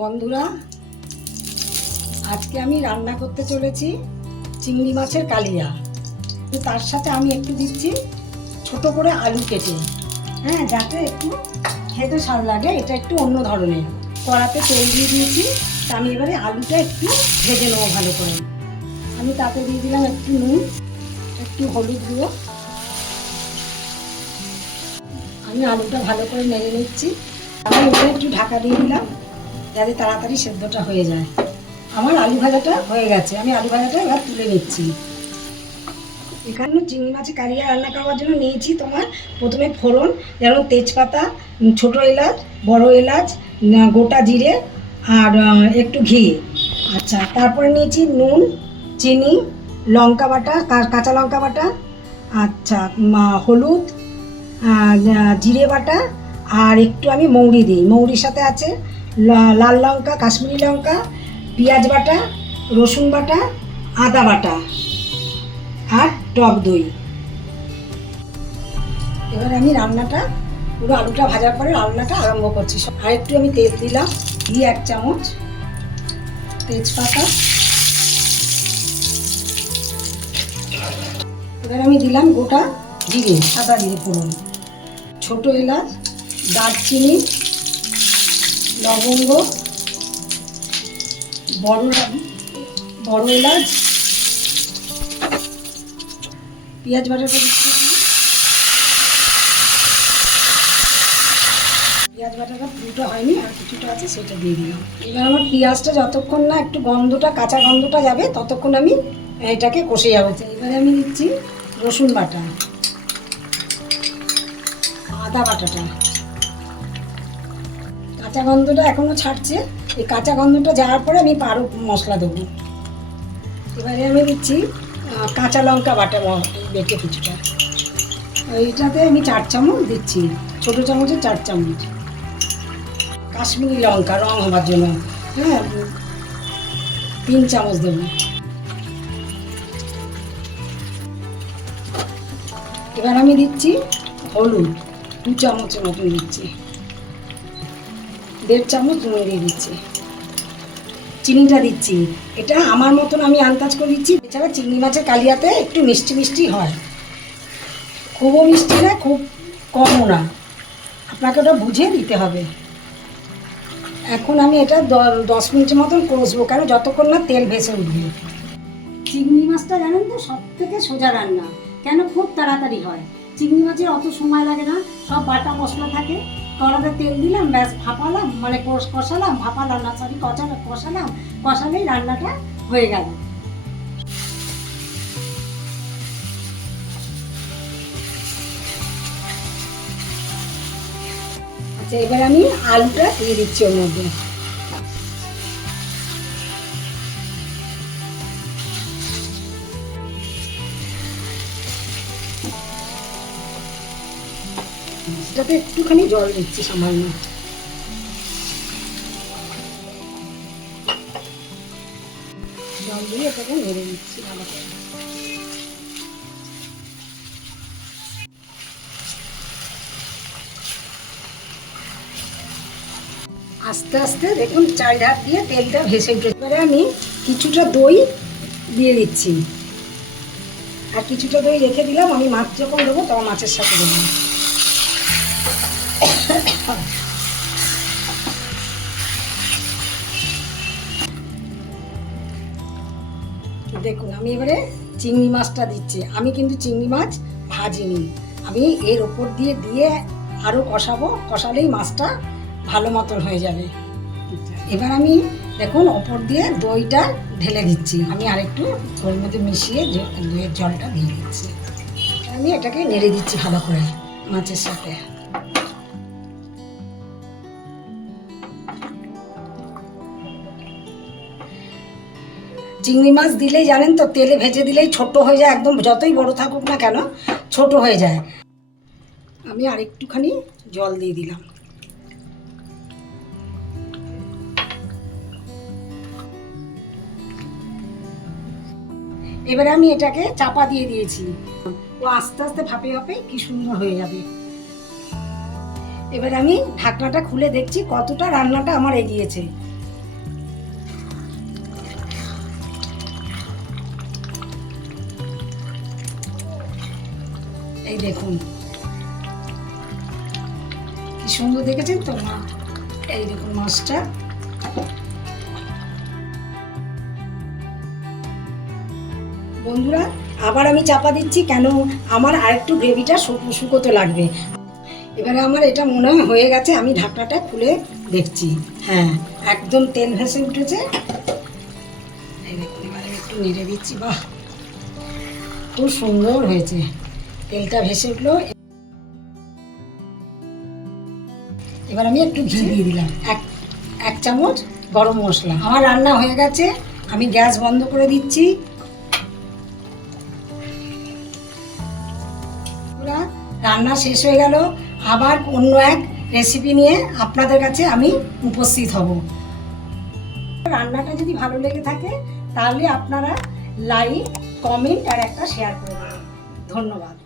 বন্ধুরা, আজকে আমি রান্না করতে চলেছি চিংড়ি মাছের কালিয়া। তার সাথে আমি একটু দিচ্ছি ছোট করে আলু কেটে, যাতে একটু খেতে স্বাদ লাগে। এটা একটু অন্য ধরনের। কড়াতে তেল দিয়ে দিয়েছি। তা আমি এবারে আলুটা একটু ভেজে নেবো ভালো করে। আমি তাতে দিয়ে দিলাম একটু নুন, একটু হলুদ গুঁড়ো। আমি আলুটা ভালো করে নেড়ে নিচ্ছি। আমি এবারে একটু ঢাকা দিয়ে দিলাম যাতে তাড়াতাড়ি সেদ্ধটা হয়ে যায়। আমার আলু ভাজাটা হয়ে গেছে। আমি আলু ভাজাটা এবার তুলে নিচ্ছি। এখানে চিংড়ি মাছের কালিয়া রান্না করার জন্য নিয়েছি তোমার প্রথমে ফোড়ন, যেমন তেজপাতা, ছোটো এলাচ, বড় এলাচ, গোটা জিরে আর একটু ঘি। আচ্ছা, তারপরে নিয়েছি নুন, চিনি, লঙ্কা বাটা, কাঁচা লঙ্কা বাটা, আচ্ছা হলুদ, জিরে বাটা, আর একটু আমি মৌরি দিই। মৌরির সাথে আছে লাল লঙ্কা, কাশ্মীরি লঙ্কা, পেঁয়াজ বাটা, রসুন বাটা, আদা বাটা আর টক দই। এবার আমি রান্নাটা পুরো আলুটা ভাজার পরে রান্নাটা আরম্ভ করছি। আর একটু আমি তেল দিলাম, দিয়ে 1 চামচ তেজপাতা। এবার আমি দিলাম গোটা জিরে, সাদা জিরে ফোড়ন, ছোটো এলাচ, দারচিনি, লবঙ্গ, বড় এলাচ, পেঁয়াজ বাটাটা দিচ্ছি। পেঁয়াজ বাটাটা পুরোটা হয়নি, আর কিছুটা আছে, সেটা দিয়ে দিলাম। এবার আমার পেঁয়াজটা যতক্ষণ না একটু কাঁচা গন্ধটা যাবে ততক্ষণ আমি এটাকে কষে যাবো। এবারে আমি দিচ্ছি রসুন বাটা, আদা বাটাটা। কাঁচা গন্ধটা এখনও ছাড়ছে। এই কাঁচা গন্ধটা যাওয়ার পরে আমি আরও মশলা দেবো। এবারে আমি দিচ্ছি কাঁচা লঙ্কা বাটা বেটে কিছুটা। এইটাতে আমি 4 চামচ দিচ্ছি, ছোটো চামচের 4 চামচ। কাশ্মীরি লঙ্কা রং হবার জন্য 3 চামচ দেবো। এবার আমি দিচ্ছি হলুদ 2 চামচের মতন দিচ্ছি। 1.5 চামচ নুন দিয়ে দিচ্ছি। চিনিটা দিচ্ছি, এটা আমার মতন আমি আন্দাজ করে দিচ্ছি। এছাড়া চিংড়ি মাছের কালিয়াতে একটু মিষ্টি মিষ্টি হয়, খুবও মিষ্টি না, খুব কমও না। আপনাকে ওটা বুঝে দিতে হবে। এখন আমি এটা 10 মিনিটের মতন কষবো, কারণ যতক্ষণ না তেল ভেসে উঠবে। চিংড়ি মাছটা জানেন তো সব থেকে সোজা রান্না, কেন খুব তাড়াতাড়ি হয়। চিংড়ি মাছের অত সময় লাগে না, সব বাটা মশলা থাকে। কড়াতে তেল দিলাম, ব্যাস ভাপালাম, মানে কষালাম, ভাপালাম না, সরি কষালাম, কষালেই রান্নাটা হয়ে গেল। আচ্ছা, এবার আমি আলুটা দিয়ে দিচ্ছি ওর মধ্যে। এটাতে একটুখানি জল দিচ্ছি সামান্য। জল দিয়ে এটাকে নেড়ে দিচ্ছি ভালো করে। আস্তে আস্তে দেখুন চারিধার দিয়ে তেলটা ভেসে উঠে। এবারে আমি কিছুটা দই দিয়ে দিচ্ছি, আর কিছুটা দই রেখে দিলাম। আমি মাছ যখন দেবো তখন মাছের সাথে দেবো। দেখুন আমি এবারে চিংড়ি মাছটা দিচ্ছি। আমি কিন্তু চিংড়ি মাছ ভাজিনি, আমি এর ওপর দিয়ে আরও কষাবো। কষালেই মাছটা ভালো মতন হয়ে যাবে। এবার আমি দেখুন ওপর দিয়ে দইটা ঢেলে দিচ্ছি। আমি আরেকটু ওর মধ্যে মিশিয়ে দইয়ের জলটা দিয়ে দিচ্ছি। আমি এটাকে নেড়ে দিচ্ছি ভালো করে মাছের সাথে। চিংড়ি মাছ দিলেই জানেন তো তেলে ভেজে দিলেই ছোট হয়ে যায়, একদম যতই বড় থাকুক না কেন ছোট হয়ে যায়। আমি আরেকটুখানি জল দিয়ে দিলাম। এবারে আমি এটাকে চাপা দিয়ে দিয়েছি। ও আস্তে আস্তে ভাপে ভাপে কি সুন্দর হয়ে যাবে। এবার আমি ঢাকনাটা খুলে দেখছি কতটা রান্নাটা আমার এগিয়েছে। দেখুন কি সুন্দর দেখেছেন তো মা। এই দেখুন মাছটা। বন্ধুরা আবার আমি চাপা দিচ্ছি, কেন আমার আরেকটু গ্রেভিটা শুকোতে লাগবে। এবারে আমার এটা মনে হয় হয়ে গেছে, আমি ঢাকনাটা খুলে দেখছি। হ্যাঁ, একদম তেল ভেসে উঠেছে। এই দেখুন, এবারে একটু নেড়ে দিচ্ছি। বাহ, খুব সুন্দর হয়েছে, তেলটা ভেসে উঠলো। এবার আমি একটু ঘি দিয়ে দিলাম, এক চামচ গরম মশলা। আমার রান্না হয়ে গেছে, আমি গ্যাস বন্ধ করে দিচ্ছি। রান্না শেষ হয়ে গেল। আবার অন্য এক রেসিপি নিয়ে আপনাদের কাছে আমি উপস্থিত হব। রান্নাটা যদি ভালো লেগে থাকে তাহলে আপনারা লাইক, কমেন্ট আর একটা শেয়ার করে দেবেন। ধন্যবাদ।